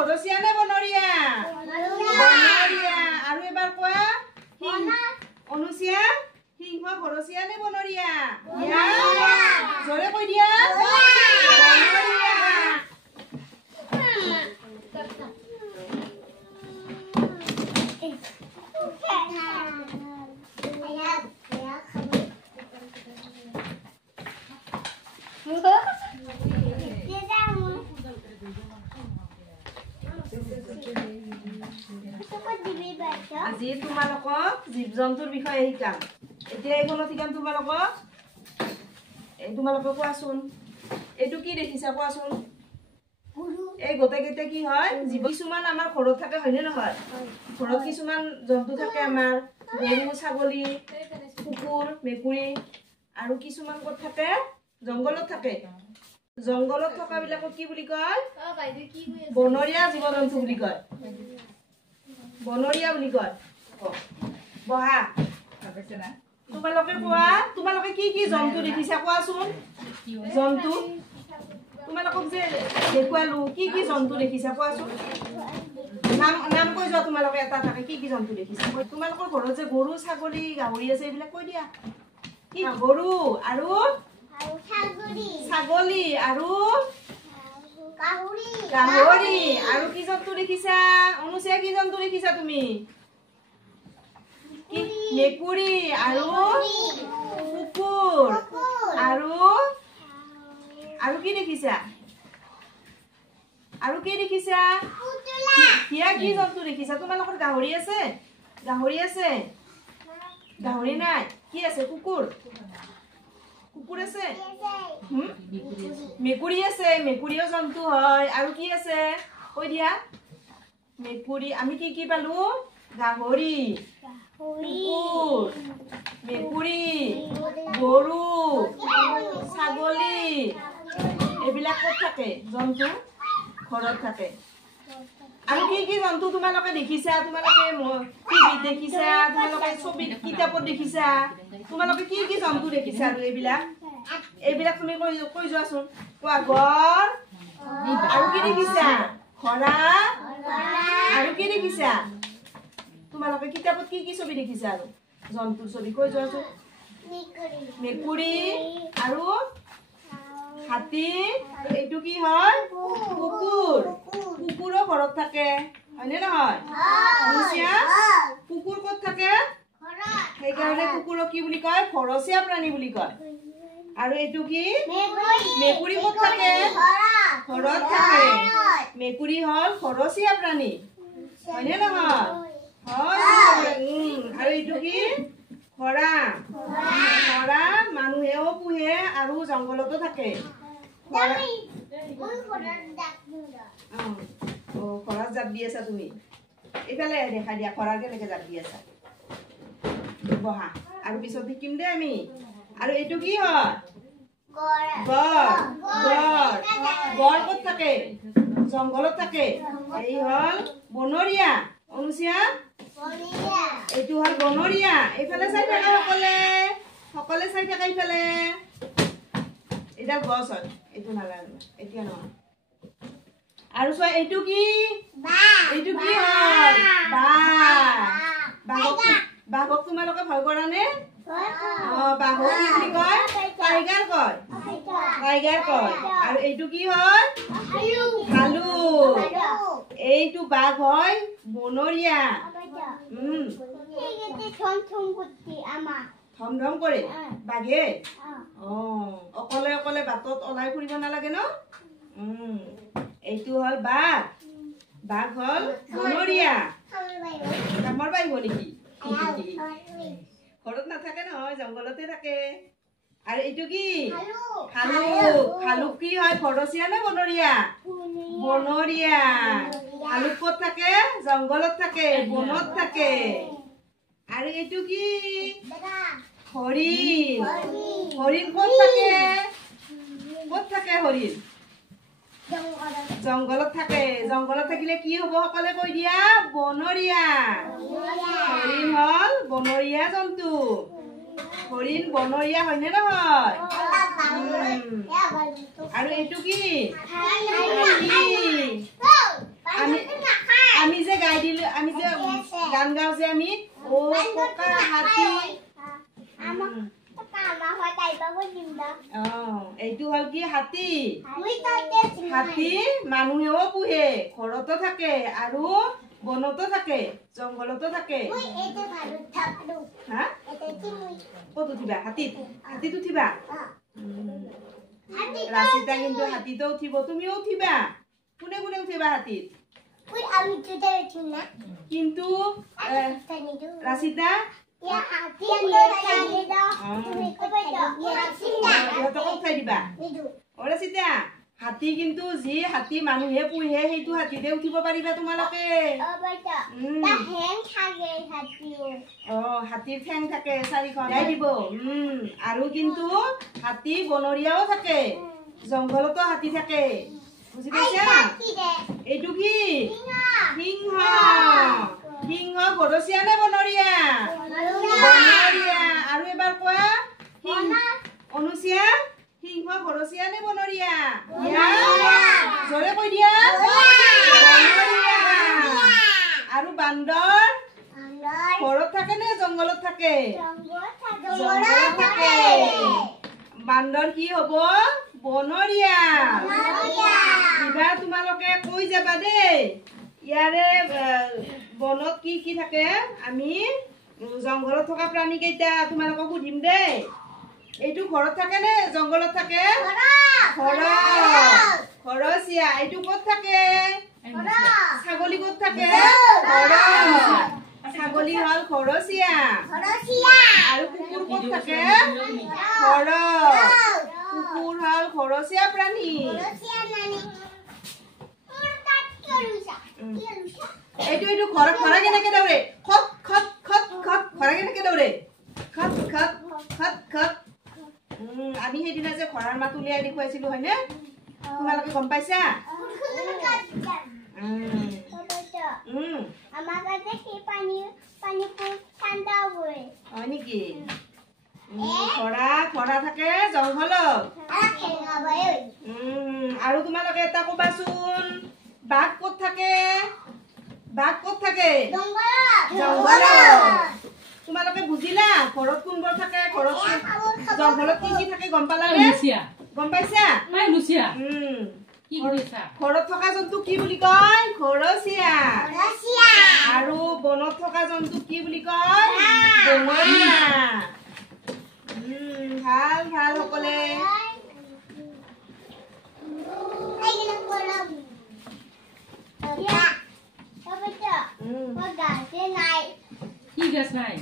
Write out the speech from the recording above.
ঘৰচীয়া নে বনৰীয়া? বনৰীয়া। আৰু এবাৰ কোৱা অনুচিয়া সিংহ ঘৰচীয়া নে বনৰীয়া? জোৰে কৈ দিয়া। বনৰীয়া। আজি তোমালোকক জীৱ জন্তুৰ বিষয়ে শিকাম। এতিয়া এইখনত শিকাম তোমালোকক। তোমালোকে কোৱাচোন এইটো কি দেখিছা কোৱাচোন? এই গোটেইকেইটা কি হয়? জীৱ কিছুমান আমাৰ ঘৰত থাকে হয়নে নহয়? ঘৰত কিছুমান জন্তু থাকে আমাৰ, গৰু, ছাগলী, কুকুৰ, মেকুৰী, আৰু কিছুমান ক'ত থাকে? জংঘলত থাকে। জংঘলত থকা বিলাকক কি বুলি কয়? বনৰীয়া জীৱ জন্তু বুলি কয়। বনৰীয়া বুলি কয়। বহা। তোমালোকে কোৱা, তোমালোকে কি কি জন্তু দেখিছা কোৱাচোন? জন্তু তোমালোকক যে দেখুৱালো, কি কি জন্তু দেখিছা কোৱাচোন? নাম কৈ যোৱা তোমালোকে এটা থাকে। কি কি জন্তু দেখিছা? তোমালোকৰ ঘৰত যে গৰু, ছাগলী, গাহৰি আছে এইবিলাক কৈ দিয়া। কি গৰু আৰু ছাগলী আৰু গাহৰি। আৰু কি জন্তু দেখিছা? অনুচিয়া কি জন্তু দেখিছা তুমি? মেকুৰী আৰু কুকুৰ আৰু কি দেখিছা? আৰু কি দেখিছা? হিয়া কি জন্তু দেখিছা? তোমালোকৰ গাহৰি আছে? গাহৰি আছে? গাহৰি নাই? কি আছে? কুকুৰ? কুকুৰ আছে? মেকুৰী আছে? মেকুৰীও জন্তু হয়। আৰু কি আছে কৈ দিয়া? মেকুৰী। আমি কি কি পালো? গাহৰি, কুকুৰ, মেকুৰী, গৰু, ছাগলী, এইবিলাক ক'ত থাকে? জন্তু ঘৰত থাকে। আৰু কি কি জন্তু তোমালোকে দেখিছা? তোমালোকে টিভিত দেখিছা, তোমালোকে ছবিত কিতাপত দেখিছা, তোমালোকে কি কি জন্তু দেখিছা? আৰু এইবিলাক তুমি কৈ যোৱাচোন। কোৱা। গড় আৰু কি দেখিছা? ঘোঁৰা আৰু কি দেখিছা? তোমালোকে কিতাপত কি কি ছবি দেখিছা? আৰু জন্তুৰ ছবি কৈ যোৱাচোন। মেকুৰী আৰু হাতী। এইটো কি হয়? কুকুৰ। কুকুৰো ঘৰত থাকে হয়নে নহয়? কুকুৰ ক'ত থাকে? সেইকাৰণে কুকুৰক কি বুলি কয়? ঘৰচীয়া প্ৰাণী বুলি কয়। আৰু এইটো কি? মেকুৰী ক'ত থাকে? ঘৰত থাকে। মেকুৰী হল ঘৰচীয়া প্ৰাণী হয়নে নহয়? আৰু এইটো কি? ঘোঁৰা। ঘোঁৰা মানুহেও পোহে আৰু জংঘলতো থাকে। ঘোঁৰাত জাপ দি আছা তুমি? এইফালে দেখাই দিয়া ঘোঁৰাৰ কেনেকে জাপ দি আছা। বহা। আৰু পিছত শিকিম দে আমি। আৰু এইটো কি হয়? গড়। গড় ক'ত থাকে? জংঘলত থাকে। এই হল বনৰীয়া। অনুচিয়া এইটো হল বনৰীয়া। এইফালে চাই থাকা সকলে চাই থাকা এইফালে। এইডাল গছ হয়। এইটো নালাগে এতিয়া নহয়। আৰু চোৱা এইটো কি? এইটো কি হয়? বাঘক তোমালোকে ভয় কৰা নে? বাঘক কি বুলি কয়? টাইগাৰ কয়। আৰু এইটো কি হয়? ভালুক। এইটো বাঘ হয় বনৰীয়া। ধম ধম কৰে বাঘে। অকলে অকলে বাটত ওলাই ফুৰিব নালাগে ন? এইটো হল বাঘ। বাঘ হল বনৰীয়া। কামৰ পাৰিব নেকি? ঘৰত নাথাকে নহয়, জংঘলতে থাকে। আৰু এইটো কি? ভালুক। ভালুক কি হয়? ঘৰচীয়া নে বনৰীয়া? বনৰীয়া। ভালুক ক'ত থাকে? জংঘলত থাকে, বনত থাকে। আৰু এইটো কি? হৰিণ। হৰিণ ক'ত থাকে? ক'ত থাকে হৰিণ? জংঘলত থাকে। জংঘলত থাকিলে কি হব? সকলে কৈ দিয়া। বনৰীয়া। হৰিণ হল বনৰীয়া জন্তু। হৰিণ বনৰীয়া হয়নে নহয়? আৰু এইটো কি? আমি গাই দিলে আমি যে গান গাও যে আমি ও পকা হাতী এইটো হল কি হাতী হাতী মানুহেও পুহে ঘৰতো থাকে আৰু বনতো থাকে জংঘলতো থাকে কত উঠিবা হাতীত হাতীত উঠিবা ৰাচিতা কিন্তু হাতীতো উঠিব তুমিও উঠিবা কোনে কোনে উঠিবা হাতীত কিন্তু ৰাচিতা হাতী কিন্তু যি হাতী মানুহে পুহে সেইটো হাতীতে উঠিব পাৰিবা তোমালোকে হাতীৰ ঠেং থাকে 4খন দিব আৰু কিন্তু হাতী বনৰীয়াও থাকে জংঘলতো হাতী থাকে বুজি পাইছা এইটো কি সিংহ সিংহ ঘৰচীয়া নে বনৰীয়া বনৰীয়া আৰু এবাৰ কোৱা অনুচিয়া সিংহ ঘৰচীয়া নে বনৰীয়া জোৰে কৈ দিয়া আৰু বান্দৰ ঘৰত থাকে নে জংঘলত থাকে জংঘলত থাকে বান্দৰ কি হব বনৰীয়া এবাৰ তোমালোকে কৈ যাবা দেই ইয়াৰে বনত কি কি থাকে আমি জংঘলত থকা প্ৰাণী কেইটা তোমালোকক সুধিম দেই এইটো ঘৰত থাকে নে জংঘলত থাকে ঘৰচীয়া এইটো ক'ত থাকে ছাগলী ক'ত থাকে ছাগলী হল ঘৰচীয়া আৰু কুকুৰ ক'ত থাকে কুকুৰ হল ঘৰচীয়া প্ৰাণী এইটো এইটো ঘৰত ঘৰা কেনেকে দৌৰে খত খত খত খত ঘৰা কেনেকে দৌৰে খত খত খত খত আমি সেইদিনা যে ঘৰৰ মাত উলিয়াই দেখুৱাইছিলো হয়নে তোমালোকে গম পাইছা হয় নেকি ঘৰা থাকে জংঘলত আৰু তোমালোকে এটা কবাচোন বাঘ ক'ত থাকে জংঘলত তোমালোকে বুজিলা ঘৰত কোনবোৰ থাকে ঘৰত জংঘলত কি কি থাকে গম পালা নে গম পাইছা ঘৰত থকা জন্তু কি বুলি কয় ঘৰচীয়া আৰু বনত থকা জন্তু কি বুলি কয় বনৰীয়া ভাল ভাল সকলে কি গাছ নাই